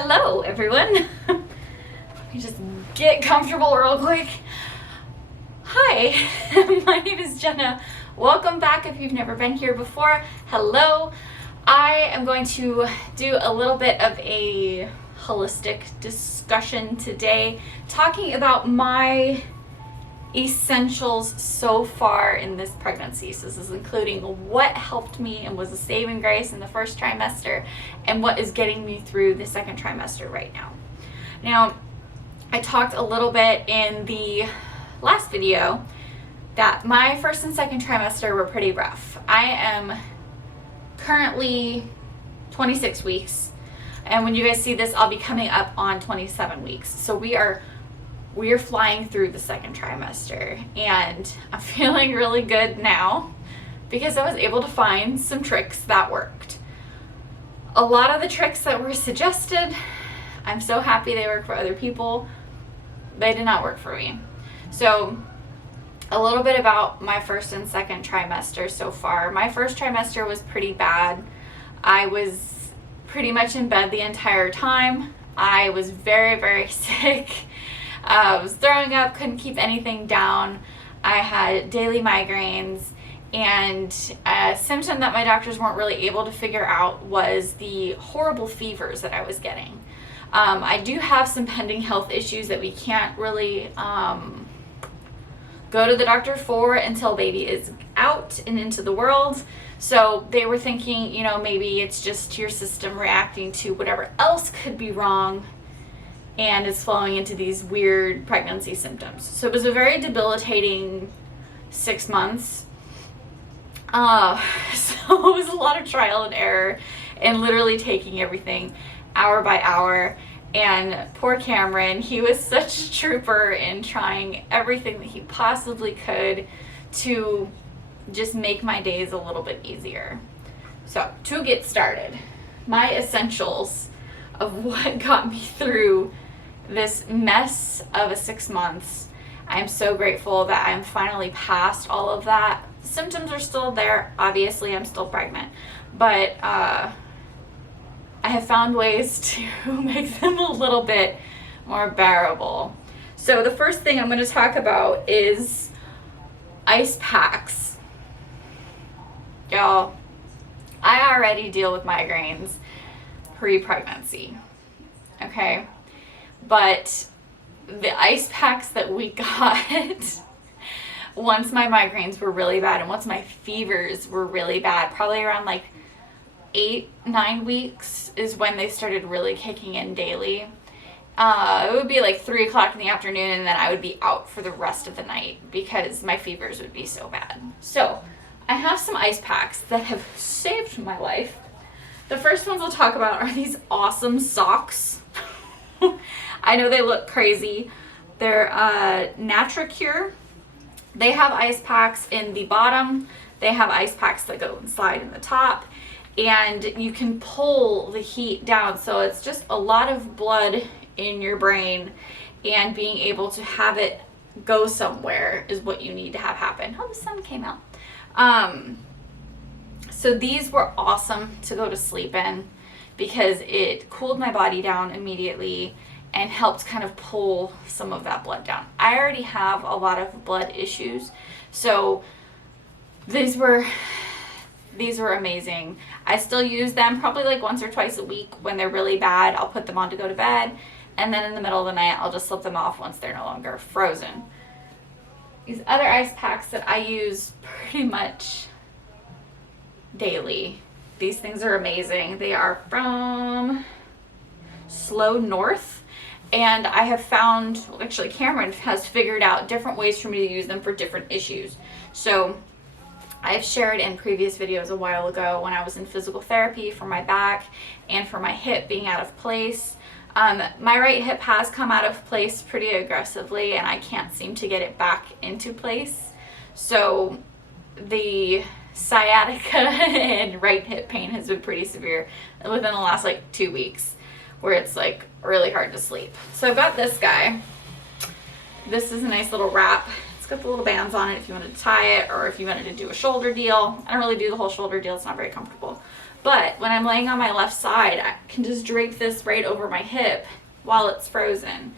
Hello everyone. Let me just get comfortable real quick. Hi, my name is Jenna. Welcome back if you've never been here before. Hello. I am going to do a little bit of a holistic discussion today, talking about my essentials so far in this pregnancy. So this is including what helped me and was a saving grace in the first trimester and what is getting me through the second trimester right now. Now, I talked a little bit in the last video that my first and second trimester were pretty rough. I am currently 26 weeks, and when you guys see this, I'll be coming up on 27 weeks. So we are flying through the second trimester, and I'm feeling really good now because I was able to find some tricks that worked. A lot of the tricks that were suggested, I'm so happy they work for other people. They did not work for me. So a little bit about my first and second trimester so far. My first trimester was pretty bad. I was pretty much in bed the entire time. I was very, very sick. I was throwing up, couldn't keep anything down. I had daily migraines, and a symptom that my doctors weren't really able to figure out was the horrible fevers that I was getting. I do have some pending health issues that we can't really go to the doctor for until baby is out and into the world. So they were thinking, you know, maybe it's just your system reacting to whatever else could be wrong, and it's flowing into these weird pregnancy symptoms. So it was a very debilitating 6 months. So it was a lot of trial and error and literally taking everything hour by hour. And poor Cameron, he was such a trooper in trying everything that he possibly could to just make my days a little bit easier. So to get started, my essentials of what got me through this mess of a 6 months. I'm so grateful that I'm finally past all of that. Symptoms are still there. Obviously, I'm still pregnant, but I have found ways to make them a little bit more bearable. So the first thing I'm going to talk about is ice packs. Y'all, I already deal with migraines pre-pregnancy, okay? But the ice packs that we got once my migraines were really bad and once my fevers were really bad, probably around like 8-9 weeks is when they started really kicking in daily. It would be like 3 o'clock in the afternoon, and then I would be out for the rest of the night because my fevers would be so bad. So I have some ice packs that have saved my life. The first ones I'll talk about are these awesome socks. I know they look crazy. They're NatraCure. They have ice packs in the bottom. They have ice packs that go and slide in the top. And you can pull the heat down. So it's just a lot of blood in your brain, and being able to have it go somewhere is what you need to have happen. Oh, the sun came out. So these were awesome to go to sleep in because it cooled my body down immediately and helped kind of pull some of that blood down. I already have a lot of blood issues, so these were amazing. I still use them probably like once or twice a week. When they're really bad, I'll put them on to go to bed, and then in the middle of the night, I'll just slip them off once they're no longer frozen. These other ice packs that I use pretty much daily. These things are amazing. They are from Slow North, and I have found, actually Cameron has figured out different ways for me to use them for different issues. So I've shared in previous videos a while ago when I was in physical therapy for my back and for my hip being out of place. My right hip has come out of place pretty aggressively, and I can't seem to get it back into place. So the sciatica and right hip pain has been pretty severe within the last like 2 weeks, where it's like really hard to sleep. So I've got this guy. This is a nice little wrap. It's got the little bands on it if you wanted to tie it, or if you wanted to do a shoulder deal. I don't really do the whole shoulder deal, it's not very comfortable. But when I'm laying on my left side, I can just drape this right over my hip while it's frozen.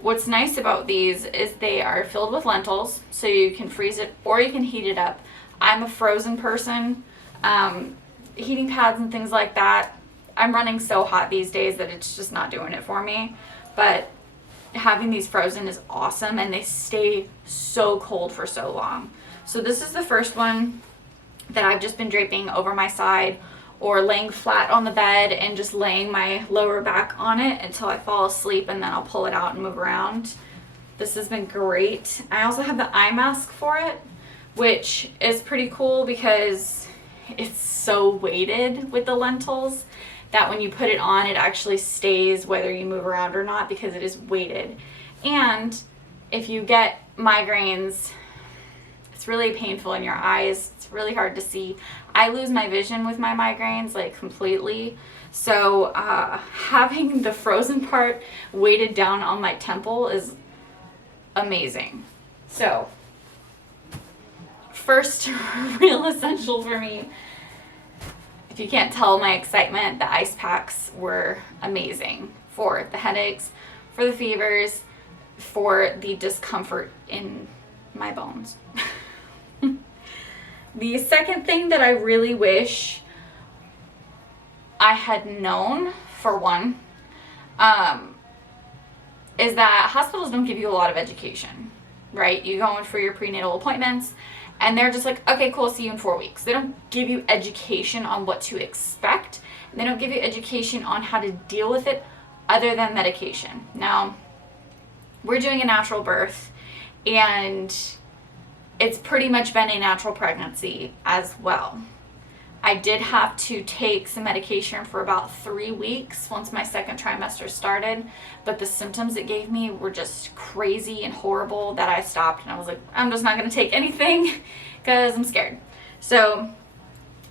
What's nice about these is they are filled with lentils, so you can freeze it or you can heat it up. I'm a frozen person. Heating pads and things like that, I'm running so hot these days that it's just not doing it for me. But having these frozen is awesome, and they stay so cold for so long. So this is the first one that I've just been draping over my side or laying flat on the bed and just laying my lower back on it until I fall asleep, and then I'll pull it out and move around. This has been great. I also have the eye mask for it, which is pretty cool because it's so weighted with the lentils that when you put it on, it actually stays whether you move around or not because it is weighted. And if you get migraines, it's really painful in your eyes. It's really hard to see. I lose my vision with my migraines, like, completely. So having the frozen part weighted down on my temple is amazing. So first real essential for me, if you can't tell my excitement, the ice packs were amazing for the headaches, for the fevers, for the discomfort in my bones. The second thing that I really wish I had known, for one, is that hospitals don't give you a lot of education, right? You go in for your prenatal appointments and they're just like, okay, cool, see you in 4 weeks. They don't give you education on what to expect. They don't give you education on how to deal with it other than medication. Now, we're doing a natural birth, and it's pretty much been a natural pregnancy as well. I did have to take some medication for about 3 weeks once my second trimester started, but the symptoms it gave me were just crazy and horrible that I stopped, and I was like, I'm just not going to take anything because I'm scared. So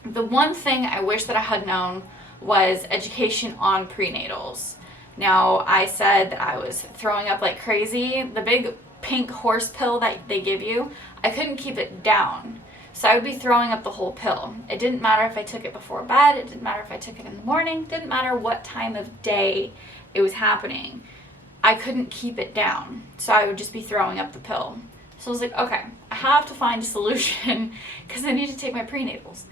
the one thing I wish that I had known was education on prenatals. Now, I said that I was throwing up like crazy. The big pink horse pill that they give you, I couldn't keep it down. So I would be throwing up the whole pill. It didn't matter if I took it before bed. It didn't matter if I took it in the morning. It didn't matter what time of day it was happening. I couldn't keep it down. So I would just be throwing up the pill. So I was like, okay, I have to find a solution because I need to take my prenatals.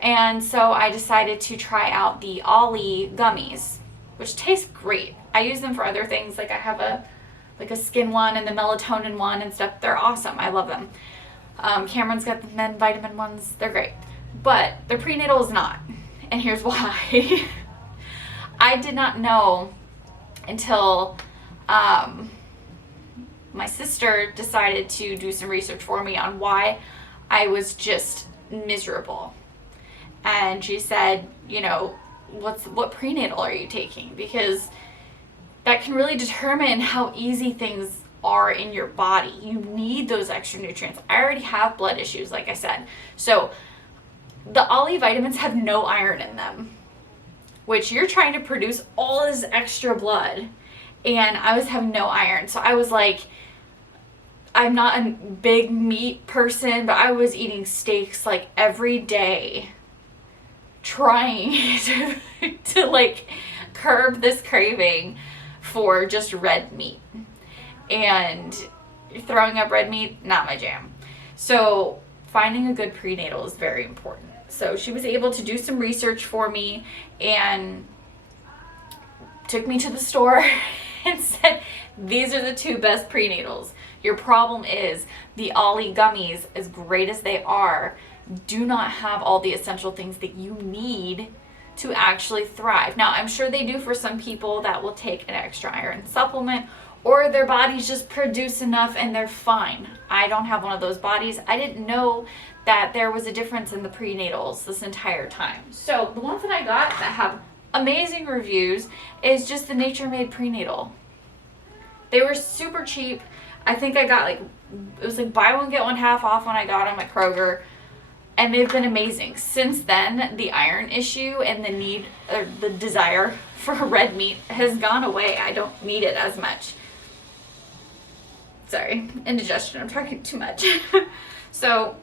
And so I decided to try out the Ollie gummies, which taste great. I use them for other things. Like I have a skin one and the melatonin one and stuff. They're awesome. I love them. Cameron's got the men vitamin ones. They're great. But the prenatal is not. And here's why. I did not know until my sister decided to do some research for me on why I was just miserable. And she said, you know, what prenatal are you taking? Because that can really determine how easy things are in your body. You need those extra nutrients. I already have blood issues, like I said. So the Ollie vitamins have no iron in them, which you're trying to produce all this extra blood, and I was having no iron. So I was like, I'm not a big meat person, but I was eating steaks like every day, trying to like curb this craving for just red meat. And throwing up red meat, not my jam. So finding a good prenatal is very important. So she was able to do some research for me and took me to the store and said, these are the 2 best prenatals. Your problem is the Ollie gummies, as great as they are, do not have all the essential things that you need to actually thrive. Now, I'm sure they do for some people that will take an extra iron supplement, or their bodies just produce enough and they're fine. I don't have one of those bodies. I didn't know that there was a difference in the prenatals this entire time. So the ones that I got that have amazing reviews is just the Nature Made prenatal. They were super cheap. I think I got it was like buy one get one half off when I got them at Kroger. And they've been amazing. Since then, the iron issue and the need or the desire for red meat has gone away. I don't need it as much. Sorry, indigestion, I'm talking too much. So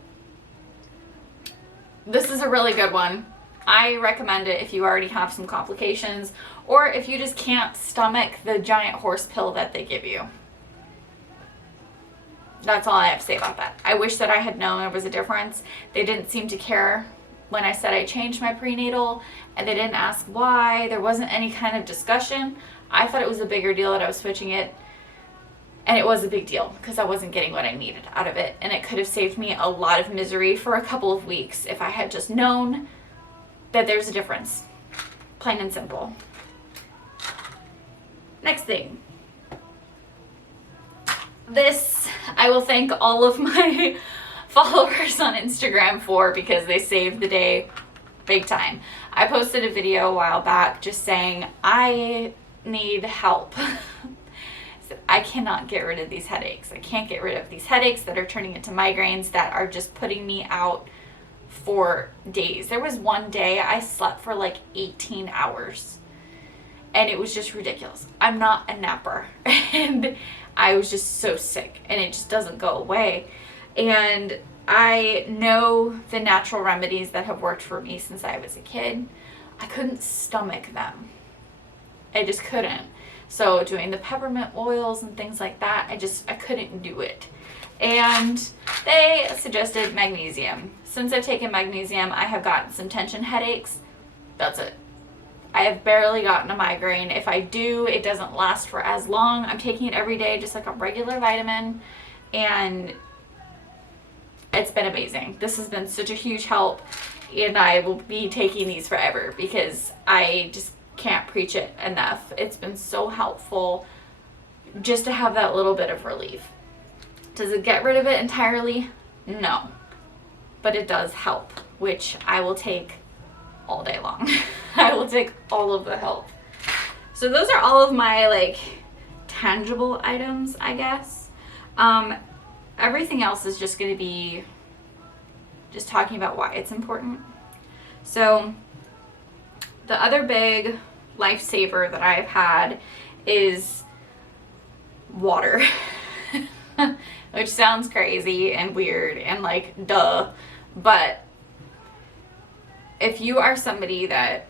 this is a really good one. I recommend it if you already have some complications or if you just can't stomach the giant horse pill that they give you. That's all I have to say about that. I wish that I had known there was a difference. They didn't seem to care when I said I changed my prenatal, and they didn't ask why. There wasn't any kind of discussion. I thought it was a bigger deal that I was switching it, and it was a big deal because I wasn't getting what I needed out of it, and it could have saved me a lot of misery for a couple of weeks if I had just known that there's a difference. Plain and simple. Next thing. This I will thank all of my followers on Instagram for because they saved the day big time. I posted a video a while back just saying I need help. I cannot get rid of these headaches. I can't get rid of these headaches that are turning into migraines that are just putting me out for days. There was one day I slept for like 18 hours and it was just ridiculous. I'm not a napper and I was just so sick and it just doesn't go away. And I know the natural remedies that have worked for me since I was a kid. I couldn't stomach them. I just couldn't. So doing the peppermint oils and things like that, I couldn't do it. And they suggested magnesium. Since I've taken magnesium, I have gotten some tension headaches. That's it. I have barely gotten a migraine. If I do, it doesn't last for as long. I'm taking it every day, just like a regular vitamin, and it's been amazing. This has been such a huge help, and I will be taking these forever because I just can't preach it enough. It's been so helpful just to have that little bit of relief. Does it get rid of it entirely? No. But it does help, which I will take all day long. I will take all of the help. So those are all of my like tangible items, I guess. Everything else is just going to be just talking about why it's important. So the other big lifesaver that I've had is water, which sounds crazy and weird and like duh, but if you are somebody that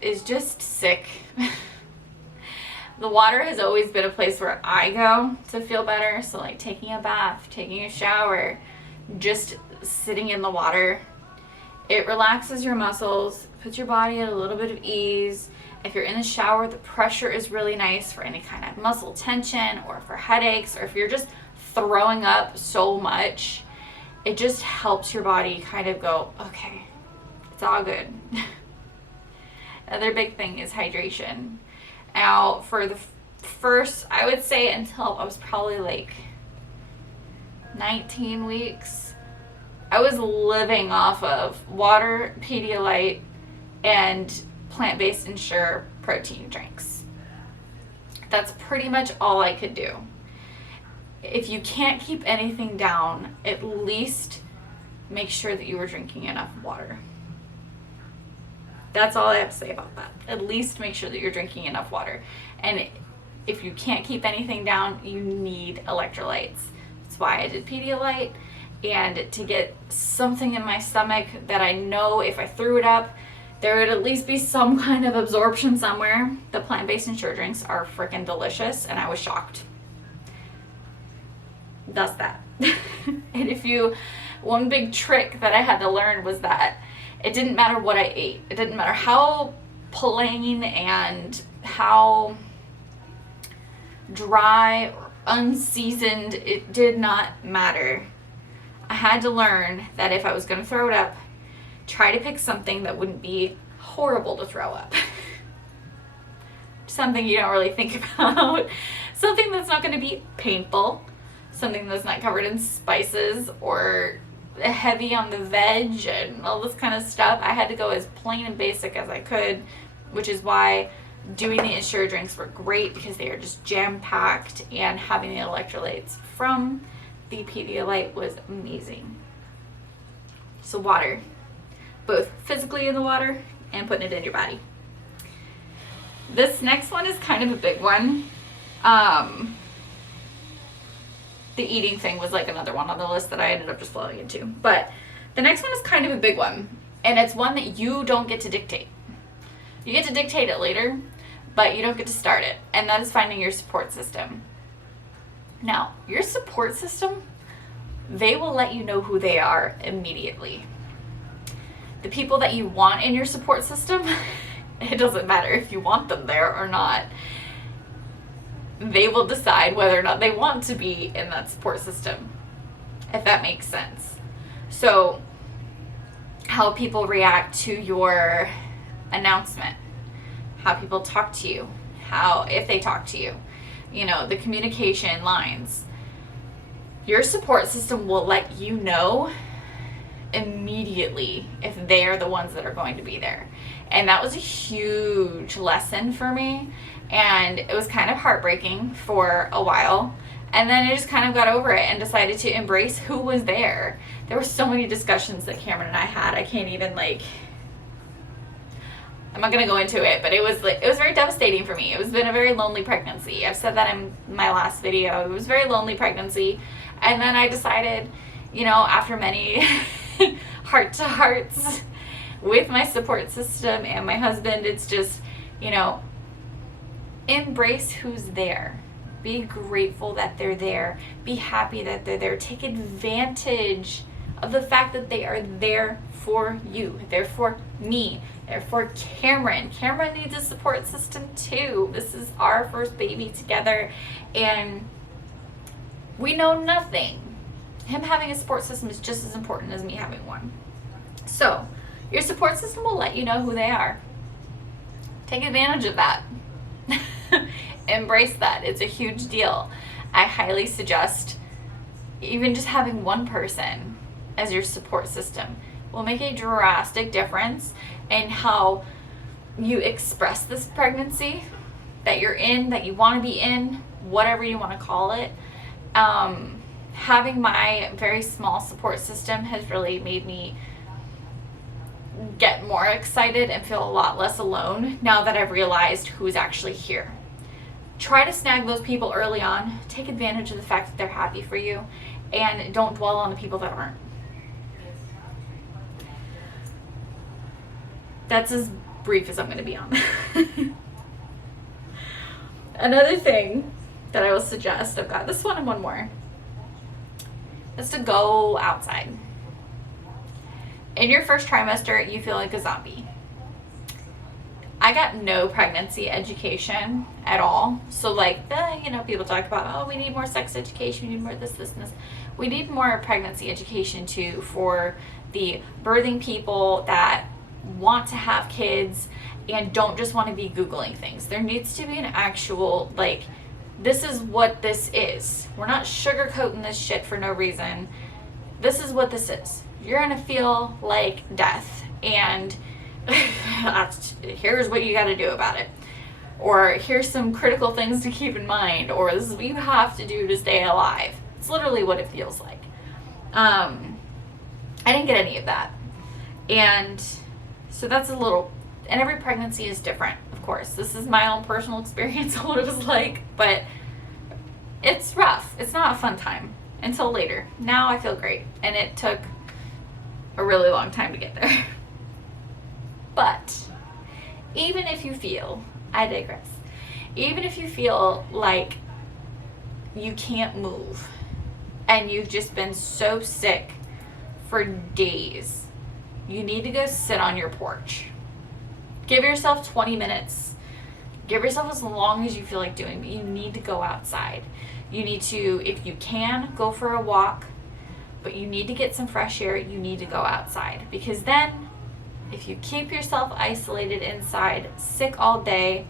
is just sick, the water has always been a place where I go to feel better. So like taking a bath, taking a shower, just sitting in the water, it relaxes your muscles, puts your body at a little bit of ease. If you're in the shower, the pressure is really nice for any kind of muscle tension or for headaches, or if you're just throwing up so much, it just helps your body kind of go, okay, it's all good. Another big thing is hydration. Now, for the first, I would say until I was probably like 19 weeks, I was living off of water, Pedialyte, and plant-based Ensure protein drinks. That's pretty much all I could do. If you can't keep anything down, at least make sure that you were drinking enough water. That's all I have to say about that. At least make sure that you're drinking enough water. And if you can't keep anything down, you need electrolytes. That's why I did Pedialyte. And to get something in my stomach that I know if I threw it up, there would at least be some kind of absorption somewhere. The plant-based Ensure drinks are freaking delicious, and I was shocked. That's that. And one big trick that I had to learn was that it didn't matter what I ate. It didn't matter how plain and how dry or unseasoned, it did not matter. I had to learn that if I was going to throw it up, try to pick something that wouldn't be horrible to throw up. Something you don't really think about. Something that's not going to be painful. Something that's not covered in spices or heavy on the veg and all this kind of stuff. I had to go as plain and basic as I could, which is why doing the Ensure drinks were great because they are just jam-packed, and having the electrolytes from the Pedialyte was amazing. So water, both physically in the water and putting it in your body. This next one is kind of a big one. The eating thing was like another one on the list that I ended up just falling into. But the next one is kind of a big one. And it's one that you don't get to dictate. You get to dictate it later, but you don't get to start it. And that is finding your support system. Now, your support system, they will let you know who they are immediately. The people that you want in your support system, it doesn't matter if you want them there or not. They will decide whether or not they want to be in that support system, if that makes sense. So, how people react to your announcement, how people talk to you, if they talk to you, the communication lines. Your support system will let you know immediately if they're the ones that are going to be there. And that was a huge lesson for me, and it was kind of heartbreaking for a while, and then I just kind of got over it and decided to embrace who was there. There were so many discussions that Cameron and I had. I can't even I'm not going to go into it, but it was very devastating for me. It was been a very lonely pregnancy. I've said that in my last video. It was a very lonely pregnancy. And then I decided, after many heart-to-hearts with my support system and my husband, it's just, embrace who's there. Be grateful that they're there. Be happy that they're there. Take advantage of the fact that they are there for you. They're for me. They're for Cameron. Cameron needs a support system too. This is our first baby together, and we know nothing. Him having a support system is just as important as me having one. So, your support system will let you know who they are. Take advantage of that. Embrace that. It's a huge deal. I highly suggest even just having one person as your support system will make a drastic difference in how you express this pregnancy that you're in, that you want to be in, whatever you want to call it. Having my very small support system has really made me get more excited and feel a lot less alone now that I've realized who's actually here. Try to snag those people early on. Take advantage of the fact that they're happy for you, and don't dwell on the people that aren't. That's as brief as I'm going to be on. Another thing that I will suggest, I've got this one and one more, is to go outside. In your first trimester, you feel like a zombie. I got no pregnancy education at all. So people talk about, oh, we need more sex education, we need more this, and this. We need more pregnancy education too for the birthing people that want to have kids and don't just want to be Googling things. There needs to be an actual, this is what this is. We're not sugarcoating this shit for no reason. This is what this is. You're going to feel like death, and here's what you got to do about it. Or here's some critical things to keep in mind, or this is what you have to do to stay alive. It's literally what it feels like. I didn't get any of that. And so that's a little, and every pregnancy is different, of course. This is my own personal experience of what it was like, but it's rough. It's not a fun time until later. Now I feel great, and it took a really long time to get there. But even if you feel, I digress, even if you feel like you can't move and you've just been so sick for days, you need to go sit on your porch. Give yourself 20 minutes. Give yourself as long as you feel like doing, but you need to go outside. You need to, if you can, go for a walk, but you need to get some fresh air. You need to go outside, because then if you keep yourself isolated inside, sick all day,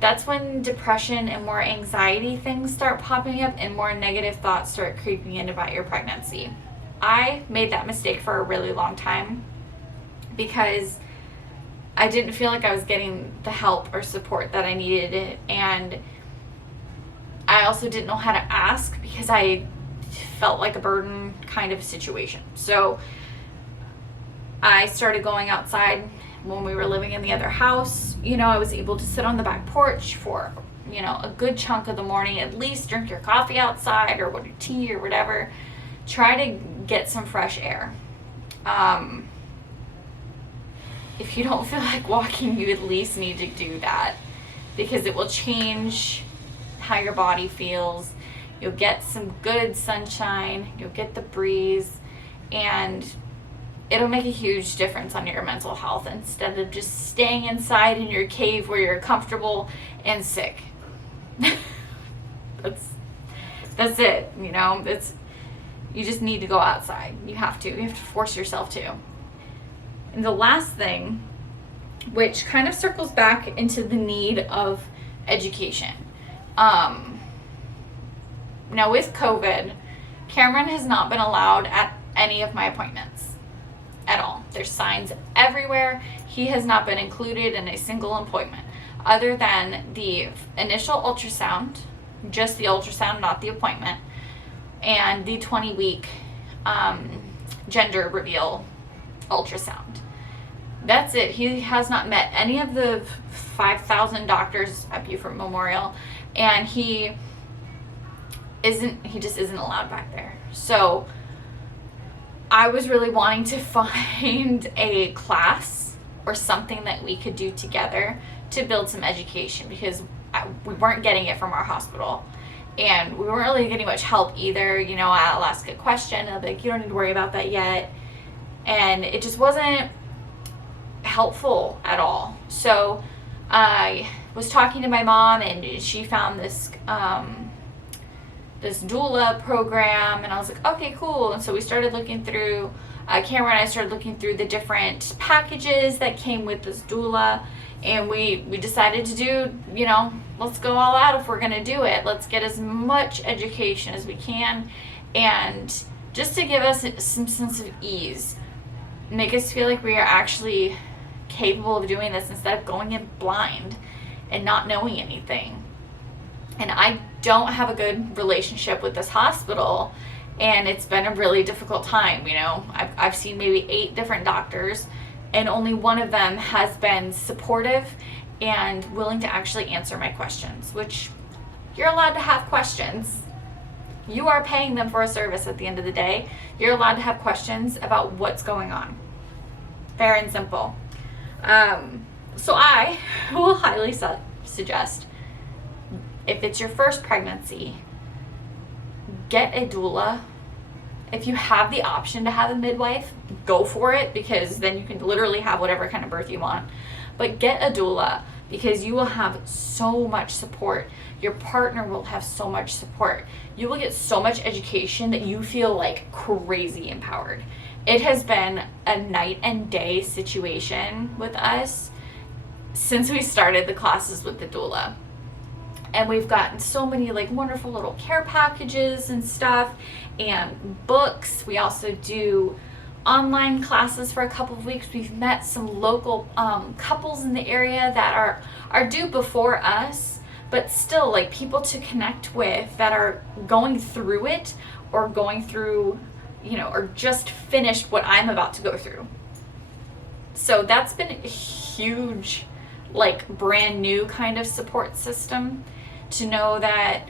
that's when depression and more anxiety things start popping up and more negative thoughts start creeping in about your pregnancy. I made that mistake for a really long time because I didn't feel like I was getting the help or support that I needed, and I also didn't know how to ask because I felt like a burden kind of situation. So I started going outside when we were living in the other house. I was able to sit on the back porch for, a good chunk of the morning, at least drink your coffee outside or your tea or whatever. Try to get some fresh air. if you don't feel like walking, you at least need to do that, because it will change how your body feels. You'll get some good sunshine, you'll get the breeze, and it'll make a huge difference on your mental health instead of just staying inside in your cave where you're comfortable and sick. That's it, you know. You just need to go outside. You have to force yourself to. And the last thing, which kind of circles back into the need of education. Now with COVID, Cameron has not been allowed at any of my appointments at all. There's signs everywhere. He has not been included in a single appointment other than the initial ultrasound, just the ultrasound, not the appointment, and the 20-week gender reveal ultrasound. That's it. He has not met any of the 5,000 doctors at Beaufort Memorial, and he just isn't allowed back there. So I was really wanting to find a class or something that we could do together to build some education, because we weren't getting it from our hospital, and we weren't really getting much help either. You know, I'll ask a question, I'll be like, you don't need to worry about that yet, and it just wasn't helpful at all. So I was talking to my mom, and she found this this doula program, and I was like, okay, cool. And so we started looking through, Cameron and I started looking through the different packages that came with this doula, and we decided to do, you know, let's go all out if we're gonna do it. Let's get as much education as we can, and just to give us some sense of ease, make us feel like we are actually capable of doing this instead of going in blind and not knowing anything. And I don't have a good relationship with this hospital, and it's been a really difficult time. You know, I've seen maybe 8 different doctors, and only one of them has been supportive and willing to actually answer my questions, which you're allowed to have questions. You are paying them for a service at the end of the day. You're allowed to have questions about what's going on. Fair and simple. So I will highly suggest, if it's your first pregnancy, get a doula. If you have the option to have a midwife, go for it, because then you can literally have whatever kind of birth you want. But get a doula, because you will have so much support. Your partner will have so much support. You will get so much education that you feel like crazy empowered. It has been a night and day situation with us since we started the classes with the doula. And we've gotten so many like wonderful little care packages and stuff, and books. We also do online classes for a couple of weeks. We've met some local couples in the area that are due before us, but still like people to connect with that are going through it, or going through, you know, or just finished what I'm about to go through. So that's been a huge, like brand new kind of support system, to know that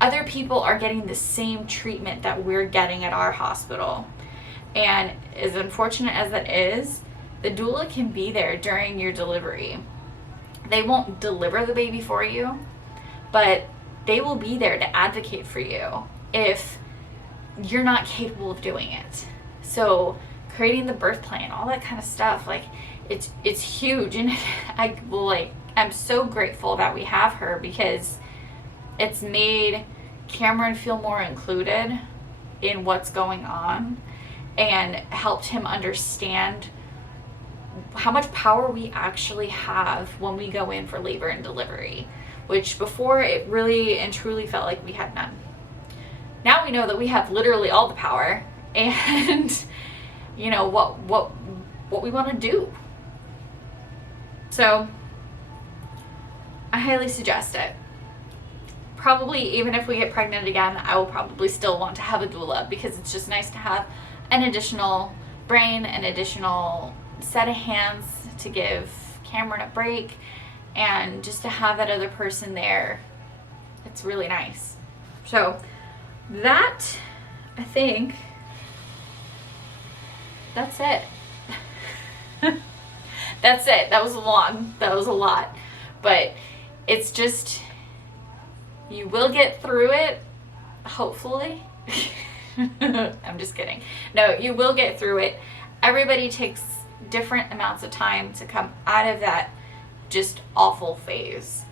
other people are getting the same treatment that we're getting at our hospital. And as unfortunate as that is, the doula can be there during your delivery. They won't deliver the baby for you, but they will be there to advocate for you if you're not capable of doing it. So creating the birth plan, all that kind of stuff, like it's huge. And I'm so grateful that we have her, because it's made Cameron feel more included in what's going on, and helped him understand how much power we actually have when we go in for labor and delivery, which before it really and truly felt like we had none. Now we know that we have literally all the power, and you know what we want to do. So I highly suggest it. Probably even if we get pregnant again, I will probably still want to have a doula, because it's just nice to have an additional brain, an additional set of hands to give Cameron a break, and just to have that other person there. It's really nice. So that, I think, that's it. That's it. That was long. That was a lot. But it's just, you will get through it, hopefully. I'm just kidding. No, you will get through it. Everybody takes different amounts of time to come out of that just awful phase.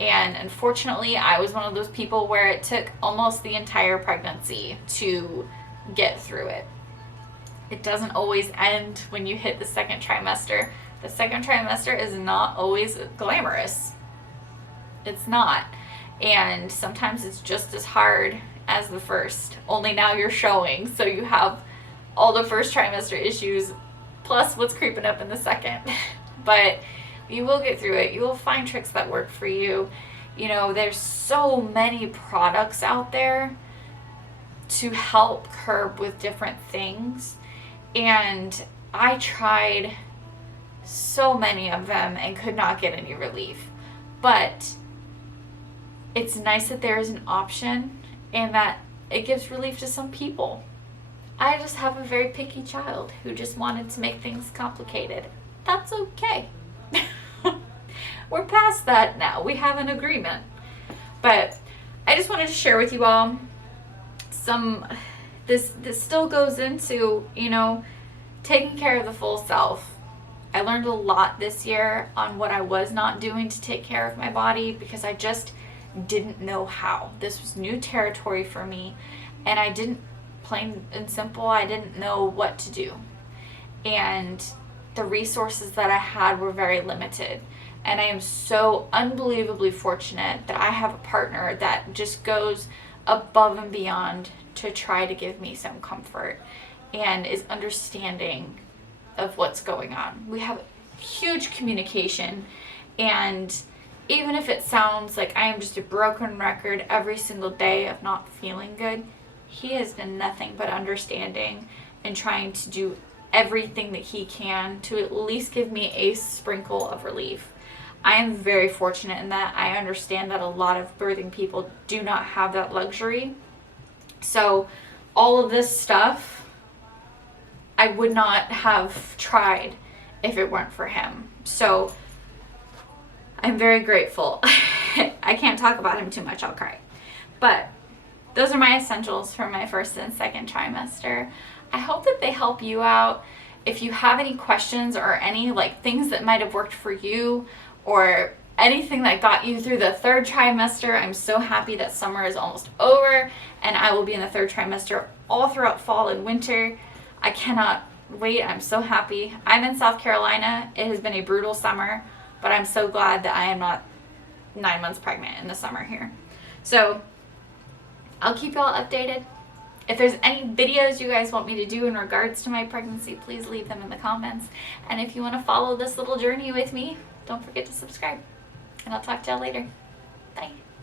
And unfortunately, I was one of those people where it took almost the entire pregnancy to get through it. It doesn't always end when you hit the second trimester. The second trimester is not always glamorous. It's not. And sometimes it's just as hard as the first, only now you're showing, so you have all the first trimester issues plus what's creeping up in the second. But you will get through it. You will find tricks that work for you. You know, there's so many products out there to help curb with different things, and I tried so many of them and could not get any relief. But it's nice that there is an option and that it gives relief to some people. I just have a very picky child who just wanted to make things complicated. That's okay. We're past that now. We have an agreement. But I just wanted to share with you all this still goes into, you know, taking care of the full self. I learned a lot this year on what I was not doing to take care of my body because I just didn't know how. This was new territory for me, and I didn't, plain and simple, I didn't know what to do. And the resources that I had were very limited. And I am so unbelievably fortunate that I have a partner that just goes above and beyond to try to give me some comfort and is understanding of what's going on. We have huge communication, and even if it sounds like I am just a broken record every single day of not feeling good, he has been nothing but understanding and trying to do everything that he can to at least give me a sprinkle of relief. I am very fortunate in that I understand that a lot of birthing people do not have that luxury. So all of this stuff I would not have tried if it weren't for him. So I'm very grateful. I can't talk about him too much, I'll cry. But those are my essentials for my first and second trimester. I hope that they help you out. If you have any questions or any things that might have worked for you, or anything that got you through the third trimester, I'm so happy that summer is almost over and I will be in the third trimester all throughout fall and winter. I cannot wait. I'm so happy. I'm in South Carolina. It has been a brutal summer, but I'm so glad that I am not 9 months pregnant in the summer here. So I'll keep y'all updated. If there's any videos you guys want me to do in regards to my pregnancy, please leave them in the comments. And if you want to follow this little journey with me, don't forget to subscribe. And I'll talk to y'all later. Bye.